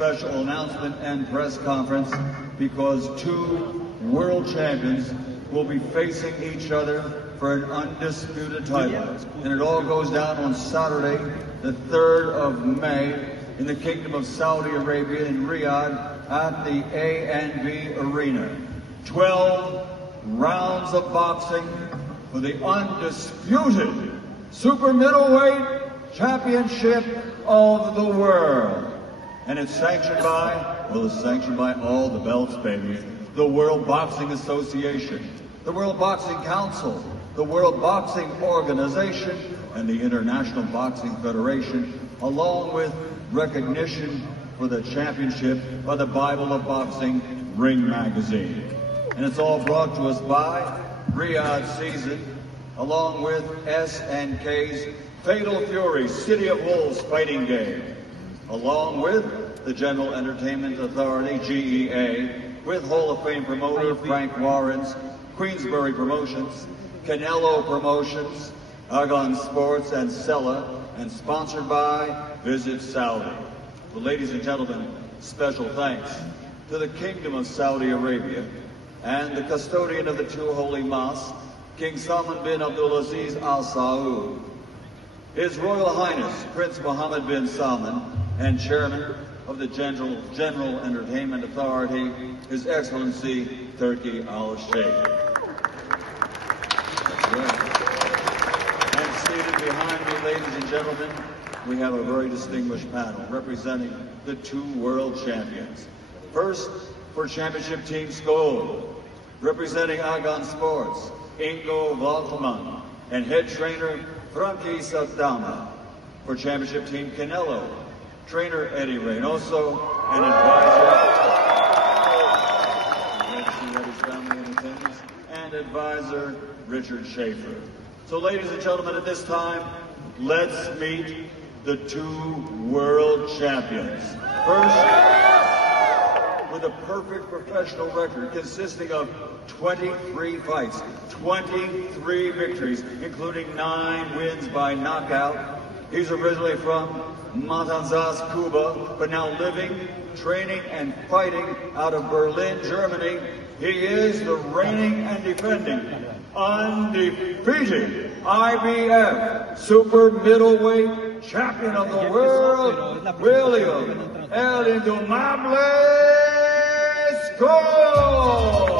special announcement and press conference because two world champions will be facing each other for an undisputed title. And it all goes down on Saturday, the 3rd of May, in the Kingdom of Saudi Arabia in Riyadh at the A&B Arena. 12 rounds of boxing for the undisputed super middleweight championship of the world. And it's sanctioned by, well, it's sanctioned by all the belts, baby. The World Boxing Association, the World Boxing Council, the World Boxing Organization, and the International Boxing Federation, along with recognition for the championship by the Bible of Boxing, Ring Magazine. And it's all brought to us by Riyadh Season, along with S&K's Fatal Fury City of Wolves fighting game, along with the General Entertainment Authority, GEA, with Hall of Fame promoter Frank Warren's, Queensbury Promotions, Canelo Promotions, Argon Sports, and Sella, and sponsored by Visit Saudi. Well, ladies and gentlemen, special thanks to the Kingdom of Saudi Arabia and the custodian of the two holy mosques, King Salman bin Abdulaziz Al Saud, His Royal Highness Prince Mohammed bin Salman, and Chairman of the General Entertainment Authority, His Excellency Turki Al Sheikh. And seated behind me, ladies and gentlemen, we have a very distinguished panel representing the two world champions. First, for Championship Team Scull, representing Argon Sports, Ingo Waltman, and head trainer Frankie Satama. For Championship Team Canelo, trainer Eddie Reynoso, and advisor Richard Schaefer. So ladies and gentlemen, at this time, let's meet the two world champions. First, with a perfect professional record consisting of 23 fights, 23 victories, including 9 wins by knockout. He's originally from Matanzas, Cuba, but now living, training, and fighting out of Berlin, Germany. He is the reigning and defending, undefeated IBF super middleweight champion of the world, William El Indomable Scull.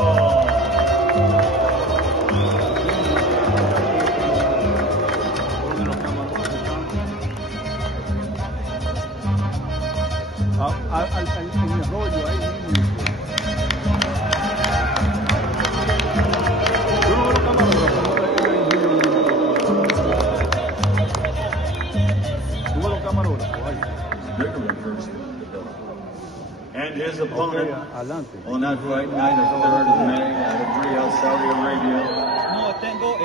El rollo ahí mismo. Yo no veo camarógrafo ahí. And his opponent on that fight night, the 3rd of May, out of Riyadh, Saudi Arabia,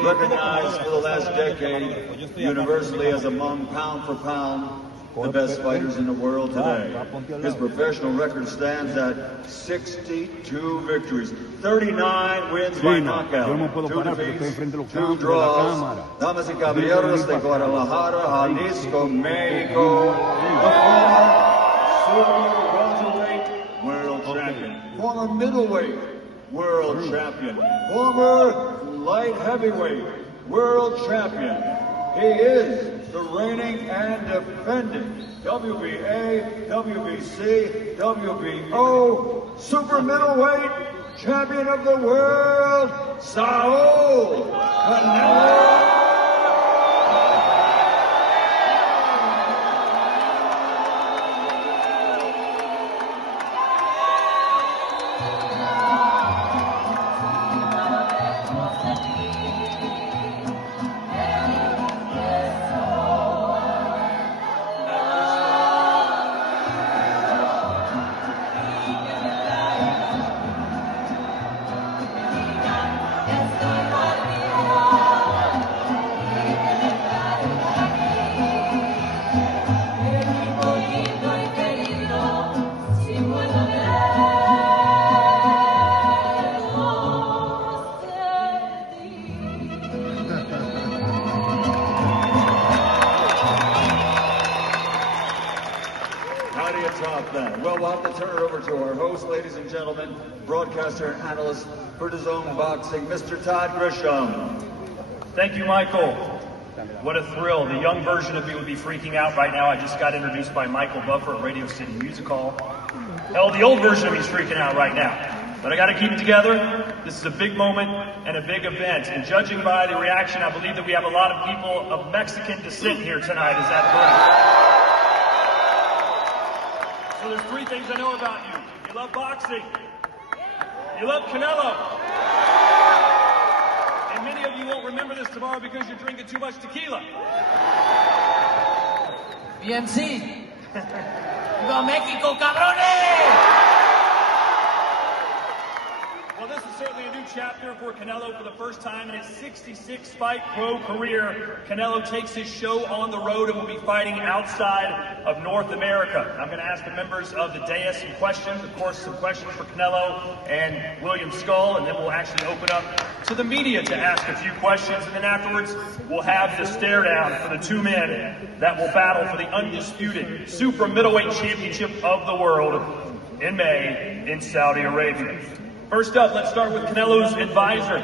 recognized for the last decade universally as among pound for pound the best fighters in the world today. His professional record stands at 62 victories, 39 wins by knockout, 2 defeats, 2 draws. Damas y caballeros de Guadalajara, Jalisco, Mexico, the former super welterweight world champion, former middleweight world champion, former light heavyweight world champion. He is the reigning and defending WBA, WBC, WBO super middleweight champion of the world, Saul Canelo. Now we'll have to turn it over to our host, ladies and gentlemen, broadcaster and analyst for DAZN Boxing, Mr. Todd Grisham. Thank you, Michael. What a thrill. The young version of me would be freaking out right now. I just got introduced by Michael Buffer at Radio City Music Hall. Hell, the old version of me is freaking out right now. But I got to keep it together. This is a big moment and a big event. And judging by the reaction, I believe that we have a lot of people of Mexican descent here tonight. Is that correct? So there's three things I know about you. You love boxing. You love Canelo. And many of you won't remember this tomorrow because you're drinking too much tequila. BMC. ¡Viva México, cabrones! Well, this is certainly a new chapter for Canelo. For the first time in his 66-fight pro career, Canelo takes his show on the road and will be fighting outside of North America. I'm going to ask the members of the dais some questions, of course, some questions for Canelo and William Scull, and then we'll actually open up to the media to ask a few questions, and then afterwards we'll have the stare down for the two men that will battle for the undisputed super middleweight championship of the world in May in Saudi Arabia. First up, let's start with Canelo's advisor,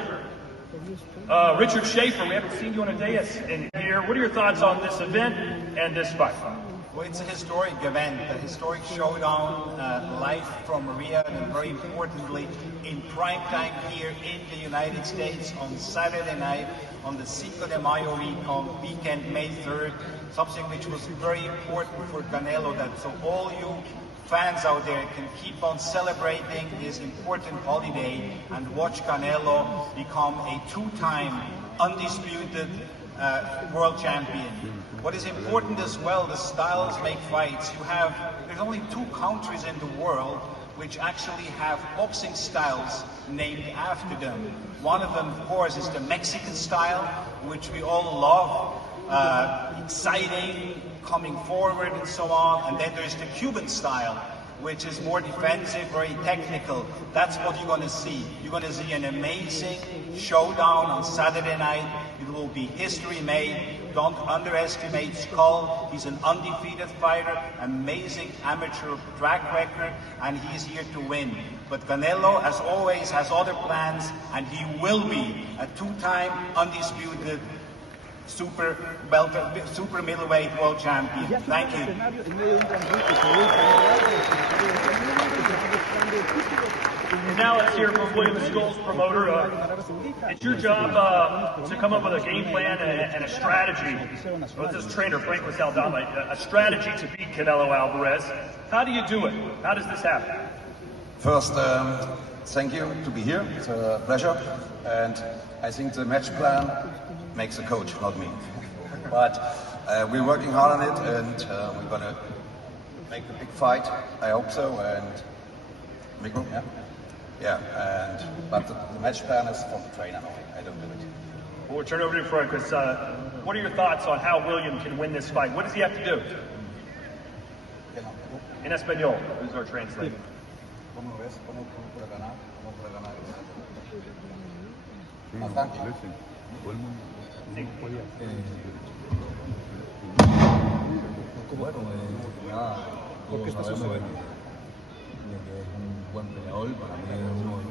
Richard Schaefer. We haven't seen you on a dais in here. What are your thoughts on this event and this fight? Well, it's a historic event, a historic showdown, live from Riyadh, and very importantly, in prime time here in the United States on Saturday night on the Cinco de Mayo weekend, May 3rd, something which was very important for Canelo, that so all you fans out there can keep on celebrating this important holiday and watch Canelo become a two-time undisputed world champion. What is important as well, the styles make fights. There's only two countries in the world which actually have boxing styles named after them. One of them, of course, is the Mexican style, which we all love, exciting, coming forward and so on. And then there's the Cuban style, which is more defensive, very technical. That's what you're going to see. You're going to see an amazing showdown on Saturday night. It will be history made. Don't underestimate Scull. He's an undefeated fighter, amazing amateur track record, and he's here to win. But Canelo, as always, has other plans, and he will be a two-time undisputed super middleweight world champion. Thank you. And now let's hear from William Scull's promoter. It's your job to come up with a game plan and a strategy. Well, this trainer, Frank Aldama, a strategy to beat Canelo Alvarez. How do you do it? How does this happen? First, thank you to be here. It's a pleasure. And I think the match plan makes the coach, not me. But we're working hard on it, and we're going to make a big fight. I hope so. And but the match plan is from the trainer. I don't do it. Well, we'll turn over to Frank. What are your thoughts on how William can win this fight? What does he have to do? In Espanol, who's our translator? Bueno, nada, todos sabemos de que es un buen peleador, para mí es uno de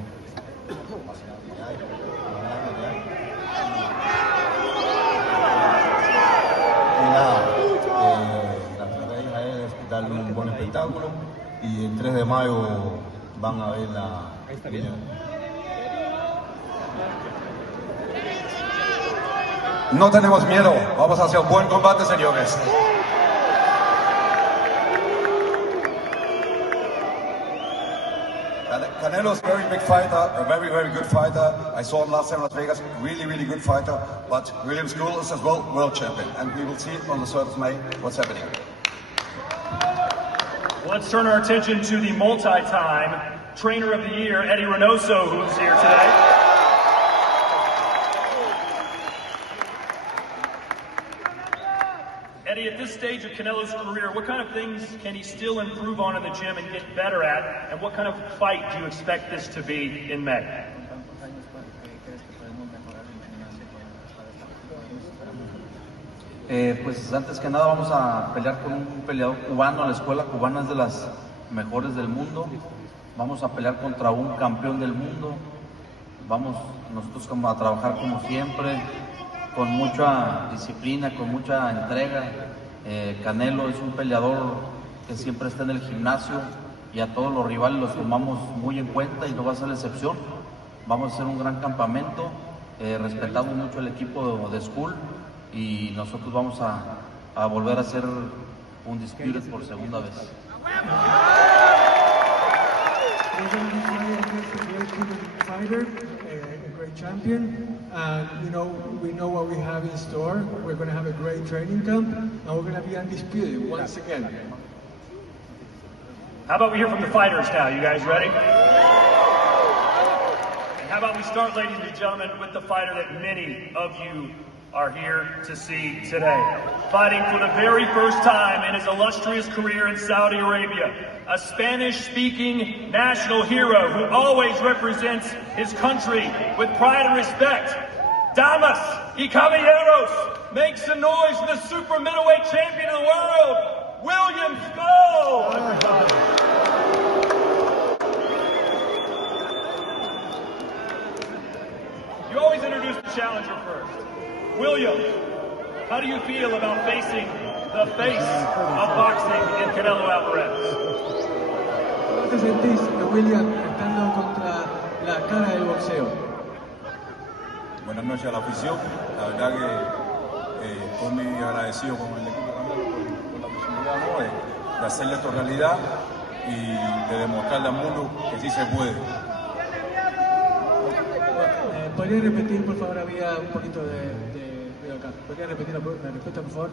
los más que hay. Y nada, la estrategia es darle un buen espectáculo y el 3 de mayo van a ver la pelea. No tenemos miedo, vamos hacia un buen combate, señores. Canelo's a very big fighter, a very, very good fighter. I saw him last time in Las Vegas, really, really good fighter. But William Scull is as well world champion, and we will see on the 3rd of May what's happening. Well, let's turn our attention to the multi-time trainer of the year, Eddie Reynoso, who's here today. Eddie, at this stage of Canelo's career, what kind of things can he still improve on in the gym and get better at? And what kind of fight do you expect this to be in May? Pues antes que nada vamos a pelear con un peleador cubano. La escuela cubana es de las mejores del mundo, vamos a pelear contra un campeón del mundo, vamos nosotros a trabajar como siempre, con mucha disciplina, con mucha entrega. Canelo es un peleador que siempre está en el gimnasio y a todos los rivales los tomamos muy en cuenta y no va a ser la excepción. Vamos a hacer un gran campamento, respetamos mucho el equipo de Scull y nosotros vamos a volver a hacer undisputed por segunda vez. We're going to be fighting against a great Cuban fighter, a great champion. We know what we have in store. We're going to have a great training camp, and we're going to be undisputed once again. How about we hear from the fighters now? You guys ready? And how about we start, ladies and gentlemen, with the fighter that many of you are here to see today. Fighting for the very first time in his illustrious career in Saudi Arabia, a Spanish-speaking national hero who always represents his country with pride and respect. Damas y caballeros, make some noise for the super middleweight champion of the world, William Scull! You always introduce the challenger first. William, how do you feel about facing the face of boxing in Canelo Alvarez? ¿Cómo te sentís, William, estando contra la cara del boxeo? Buenas noches a la afición. La verdad que estoy muy agradecido con el equipo por la posibilidad, ¿no? de hacerle esto realidad y de demostrarle al mundo que sí se puede. ¿Podría repetir, por favor? Había un poquito de acá. ¿Podría repetir la respuesta, por favor?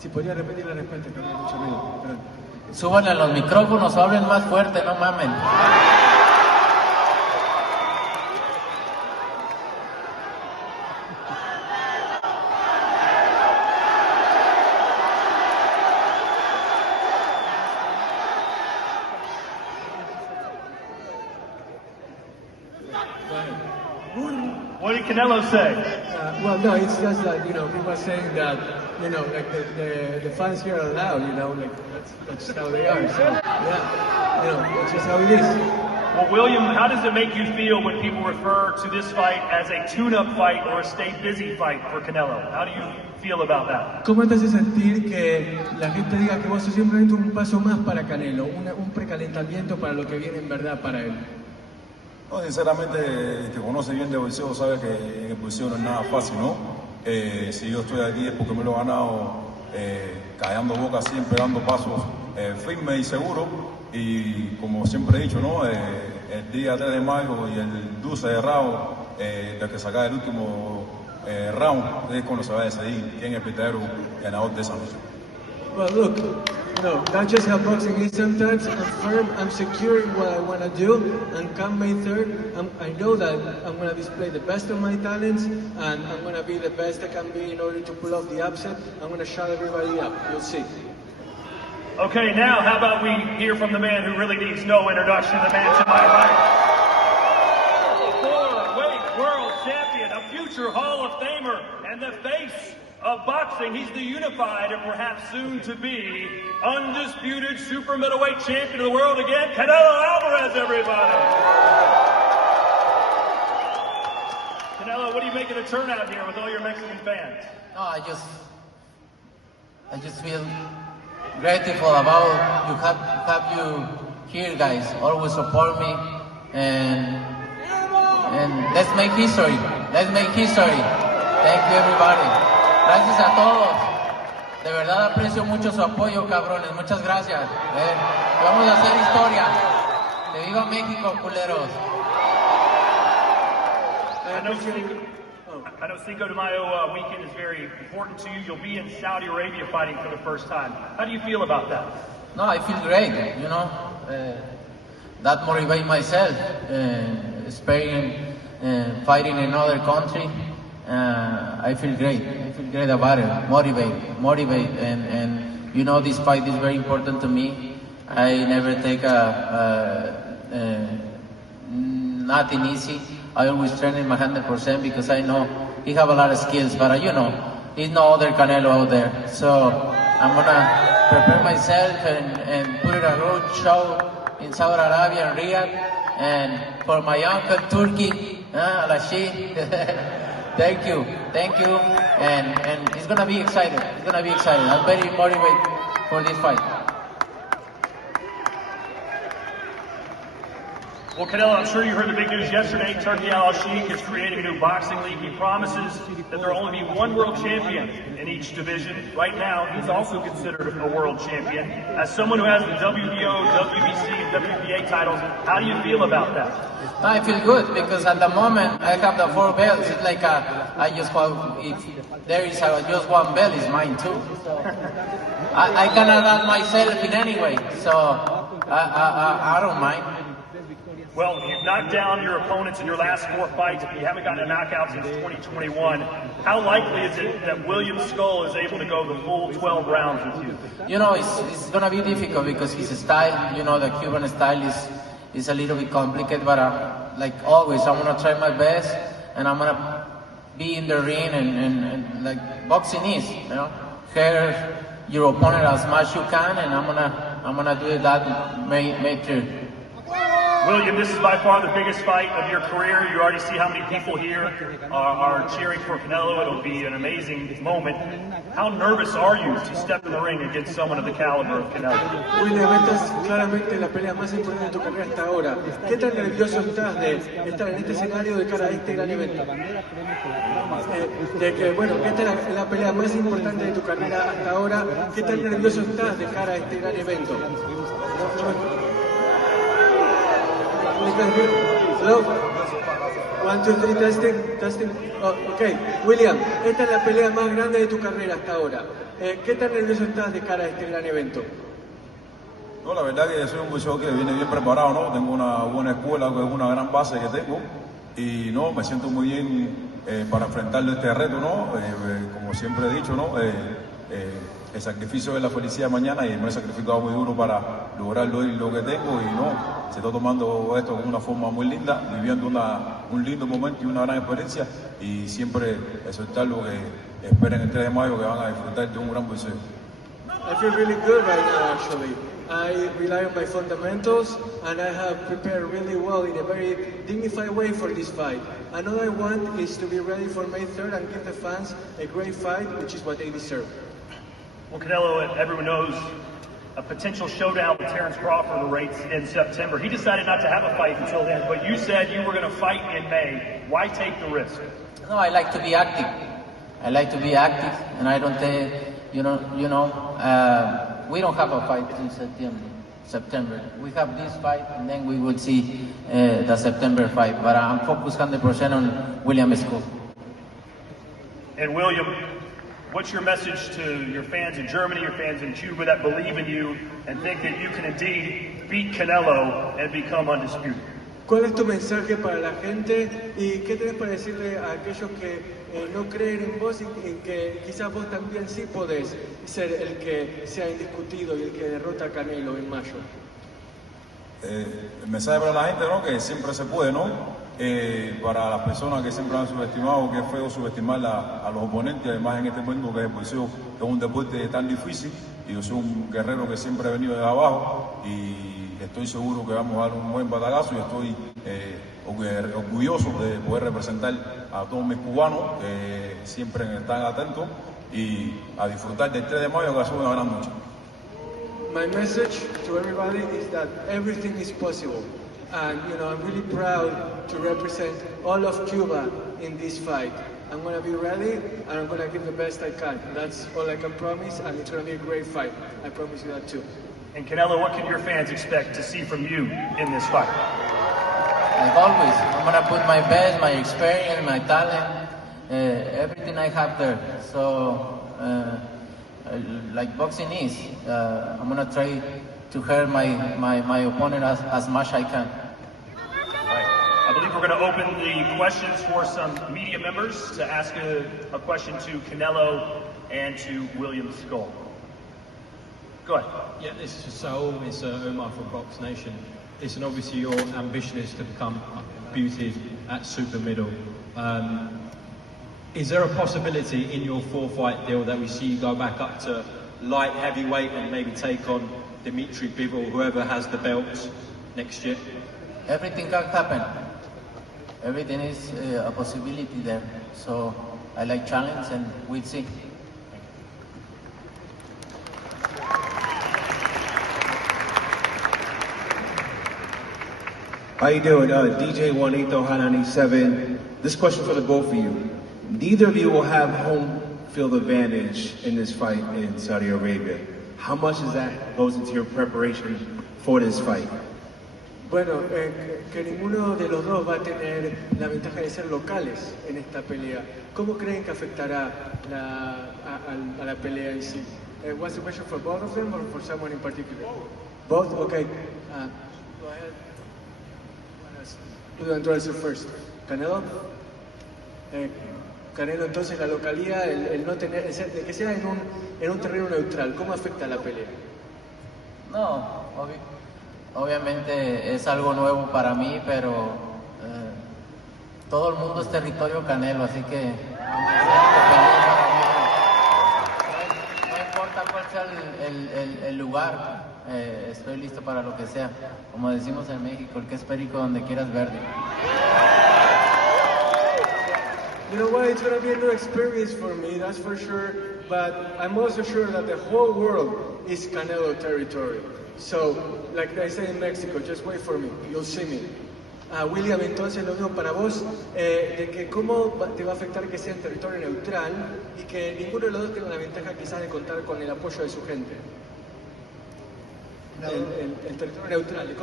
Si podría repetir la respuesta, que había mucho ruido. Perdón. Súbanle a los micrófonos, hablen más fuerte, no mamen. What did Canelo say? Well, no, it's just that, people are saying that, like the fans here are loud, like that's how they are. So, yeah, that's just how it is. Well, William, how does it make you feel when people refer to this fight as a tune-up fight or a stay busy fight for Canelo? How do you feel about that? ¿Cómo te hace sentir que la gente diga que vos sos simplemente un paso más para Canelo, un precalentamiento para lo que viene en verdad para él? No, sinceramente, el que conoce bien de boxeo sabe que en el boxeo no es nada fácil, ¿no? Si yo estoy aquí es porque me lo he ganado callando boca, siempre dando pasos firmes y seguros. Y como siempre he dicho, ¿no? El día 3 de mayo y el 12 de round, de que saca el último round, es cuando se va a decidir quién es el verdadero ganador de esa noche. Well, look, that's just how boxing is sometimes. I'm firm, I'm secure in what I want to do, and come May 3rd, I know that I'm going to display the best of my talents, and I'm going to be the best I can be in order to pull off the upset. I'm going to shut everybody up. You'll see. Okay, now how about we hear from the man who really needs no introduction, the man to my right. Four-weight world champion, a future Hall of Famer, and the face of boxing. He's the unified and perhaps soon to be undisputed super middleweight champion of the world again, Canelo Alvarez, everybody. Canelo, what do you make of the turnout here with all your Mexican fans? No, I just feel grateful about have you here, guys. Always support me and let's make history. Let's make history. Thank you, everybody. Gracias a todos. De verdad aprecio mucho su apoyo, cabrones. Muchas gracias. Vamos a hacer historia. Que viva México, culeros. I know Cinco de Mayo weekend is very important to you. You'll be in Saudi Arabia fighting for the first time. How do you feel about that? No, I feel great. That motivates myself. Spain, fighting in another country. I feel great. I feel great about it. Motivate, and this fight is very important to me. I never take nothing easy. I always train in my 100% because I know he have a lot of skills, but he's no other Canelo out there. So I'm gonna prepare myself and put a road show in Saudi Arabia and Riyadh. And for my uncle Turkey, Alashi, thank you, and he's gonna be excited. I'm very motivated for this fight. Well, Canelo, I'm sure you heard the big news yesterday. Turkey Al-Sheikh is creating a new boxing league. He promises that there will only be one world champion in each division. Right now, he's also considered a world champion. As someone who has the WBO, WBC, and WBA titles, how do you feel about that? I feel good because at the moment I have the 4 belts. It's like if there is just one belt, it's mine too. I cannot add myself in any way, so I don't mind. Well, you've knocked down your opponents in your last 4 fights, but you haven't gotten a knockout since 2021. How likely is it that William Scull is able to go the full 12 rounds with you? You know, it's going to be difficult because his style, you know, the Cuban style is a little bit complicated, but like always, I'm going to try my best, and I'm going to be in the ring and like boxing is, you know, hurt your opponent as much as you can, and I'm gonna do that made William, this is by far the biggest fight of your career. You already see how many people here are cheering for Canelo. It'll be an amazing moment. How nervous are you to step in the ring against someone of the caliber of Canelo? William, esta es claramente la pelea más importante de tu carrera hasta ahora. ¿Qué tan nervioso estás de estar en este escenario de cara a este gran evento? Esta es la pelea más importante de tu carrera hasta ahora. ¿Qué tan nervioso estás de cara a este gran evento? Hello? 1, 2, 3, testing. Okay, William, esta es la pelea más grande de tu carrera hasta ahora. ¿Qué tan nervioso estás de cara a este gran evento? No, la verdad que soy un boxeador que viene bien preparado, ¿no? Tengo una buena escuela, una gran base que tengo. Y no, me siento muy bien para enfrentarle este reto, ¿no? Como siempre he dicho, ¿no? El sacrificio es la felicidad mañana y me he sacrificado muy duro para lograr lo que tengo y no, se está tomando esto de una forma muy linda, viviendo un lindo momento y una gran experiencia y siempre exhortar lo que esperen el 3 de mayo que van a disfrutar de un gran boxeo. I feel really good right now actually. I rely on my fundamentals and I have prepared really well in a very dignified way for this fight. And all I want is to be ready for May 3rd and give the fans a great fight, which is what they deserve. Well, Canelo, everyone knows a potential showdown with Terence Crawford awaits in September. He decided not to have a fight until then, but you said you were going to fight in May. Why take the risk? No, I like to be active. And I don't think, we don't have a fight in September. We have this fight, and then we will see the September fight. But I'm focused 100% on William Scull. And William, what's your message to your fans in Germany, your fans in Cuba that believe in you and think that you can indeed beat Canelo and become undisputed? ¿Cuál es tu mensaje para la gente y qué tenés para decirle a aquellos que no creen en vos y que quizás vos también sí podés ser el que sea indiscutido y el que derrota a Canelo en mayo? El mensaje para la gente, ¿no? Que siempre se puede, ¿no? Para las personas que siempre han subestimado, que es feo subestimar a los oponentes, además en este momento que el boxeo es un deporte tan difícil y yo soy un guerrero que siempre he venido de abajo y estoy seguro que vamos a dar un buen batacazo y estoy orgulloso de poder representar a todos mis cubanos que siempre están atentos y a disfrutar del 3 de mayo que es una gran noche. My message to everybody is that everything is possible. And, I'm really proud to represent all of Cuba in this fight. I'm going to be ready and I'm going to give the best I can. That's all I can promise, and it's going to be a great fight. I promise you that too. And Canelo, what can your fans expect to see from you in this fight? Like always, I'm going to put my best, my experience, my talent, everything I have there. So, like boxing is, I'm going to try to hurt my opponent as much as I can. I believe we're going to open the questions for some media members to ask a question to Canelo and to William Scull. Go ahead. Yeah, this is Scull. It's Omar from Box Nation. Listen, obviously your ambition is to become undisputed at super middle. Is there a possibility in your 4-fight deal that we see you go back up to light heavyweight and maybe take on Dimitri Bivol, whoever has the belt next year? Everything can happen. Everything is a possibility there. So I like challenge and we'll see. How you doing? DJ Juanito, Hot 97. This question for the both of you. Neither of you will have home field advantage in this fight in Saudi Arabia. How much does that goes into your preparation for this fight? Bueno, que ninguno de los dos va a tener la ventaja de ser locales en esta pelea. ¿Cómo creen que afectará a la pelea en sí? What's the question for both of them or for someone in particular? Both? Okay. Go ahead. Who do you want to answer first? Canelo? Canelo, entonces la localidad, el no tener, de que sea en un terreno neutral, ¿cómo afecta la pelea? No, obviamente es algo nuevo para mí, pero todo el mundo es territorio Canelo, así que no importa cuál sea el lugar, estoy listo para lo que sea. Como decimos en México, el que es perico donde quieras verde. You know what, it's going to be a new experience for me, that's for sure, but I'm also sure that the whole world is Canelo territory. So, like they say in Mexico, just wait for me, you'll see me. William, entonces lo mismo para vos, de que cómo te va a afectar que sea en territorio neutral y que ninguno de los dos tenga la ventaja quizás de contar con el apoyo de su gente. El territorio neutral,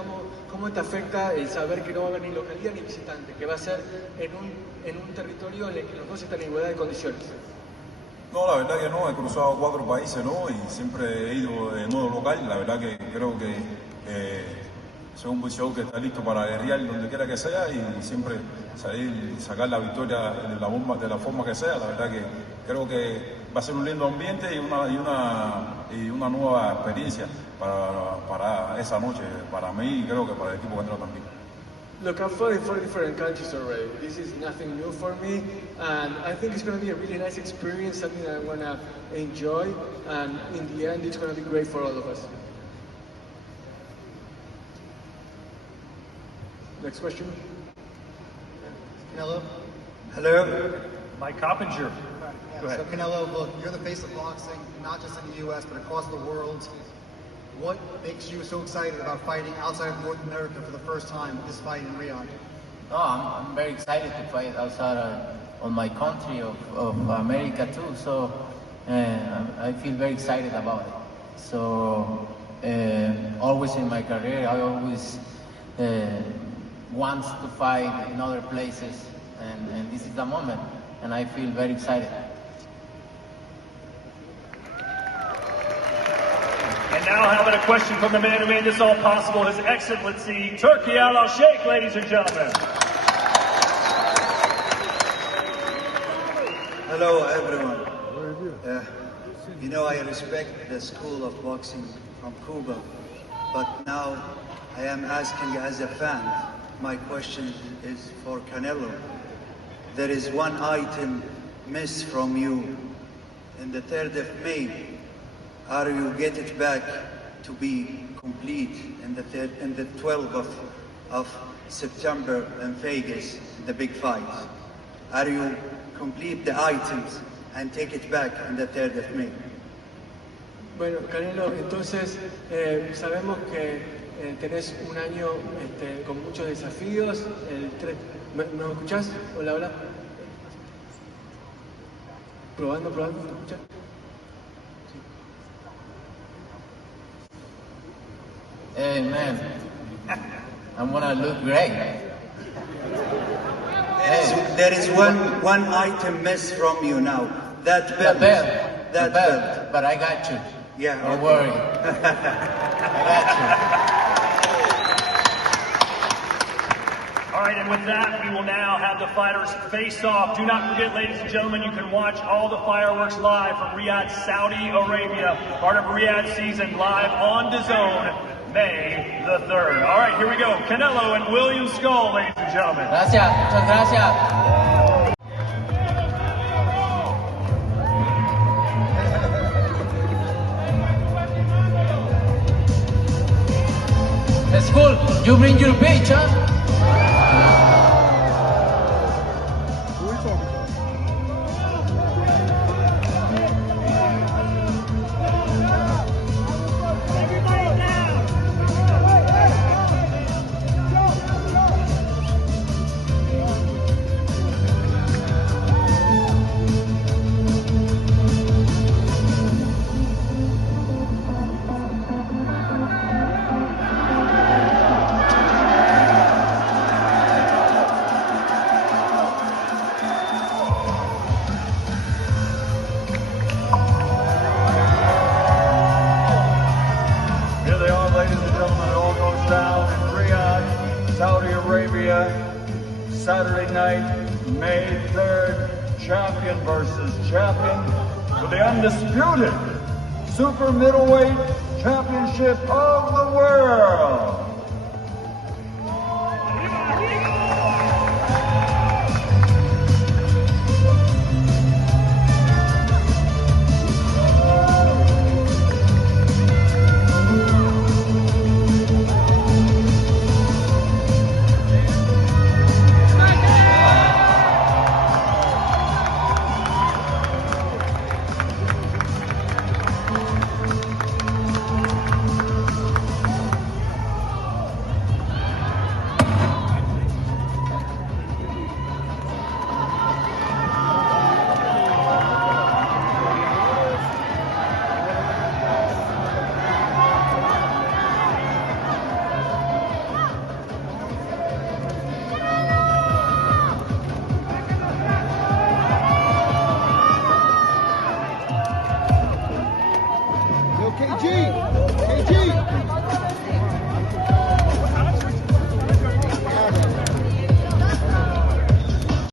¿cómo te afecta el saber que no va a haber ni localidad ni visitante, que va a ser en un territorio en el que los dos están en igualdad de condiciones? No, la verdad que no, he cruzado 4 países, ¿no? Y siempre he ido de modo local. La verdad que creo que soy un boxeador que está listo para guerrear donde quiera que sea y siempre sacar la victoria de la forma que sea. La verdad que creo que va a ser un lindo ambiente y una nueva experiencia para esa noche, para mí y creo que para el equipo Canelo también. Look, I've fought in 4 different countries already. This is nothing new for me, and I think it's going to be a really nice experience, something that I'm going to enjoy, and in the end, it's going to be great for all of us. Next question. Canelo? Hello. Mike Coppinger. Go ahead. So Canelo, look, you're the face of boxing, not just in the U.S., but across the world. What makes you so excited about fighting outside of North America for the first time with this fight in Riyadh? No, I'm very excited to fight outside of my country, of America too, so I feel very excited about it. So always in my career, I always want to fight in other places, and this is the moment, and I feel very excited. And now having a question from the man who made this all possible, His Excellency Turki Al-Sheikh, ladies and gentlemen. Hello, everyone. You know, I respect the school of boxing from Cuba, but now I am asking as a fan. My question is for Canelo. There is one item missed from you in the 3rd of May. Are you get it back to be complete in the 12th of September in Vegas, the big fight? Are you complete the items and take it back in the 3rd of May? Bueno, Canelo, entonces sabemos que tenés un año con muchos desafíos. ¿Me escuchás? Hola, hola. Probando, ¿te escuchás? Hey man, I'm gonna look great. There is one item missed from you now. That belt. The belt. But I got you. Yeah. Don't worry. I got All right, and with that, we will now have the fighters face off. Do not forget, ladies and gentlemen, you can watch all the fireworks live from Riyadh, Saudi Arabia. Part of Riyadh season live on DAZN. May the 3rd. All right, here we go. Canelo and William Scull, ladies and gentlemen. Gracias, muchas gracias. Scull, you bring your bitch, huh? Saudi Arabia, Saturday night, May 3rd, champion versus champion for the undisputed super middleweight championship of the world.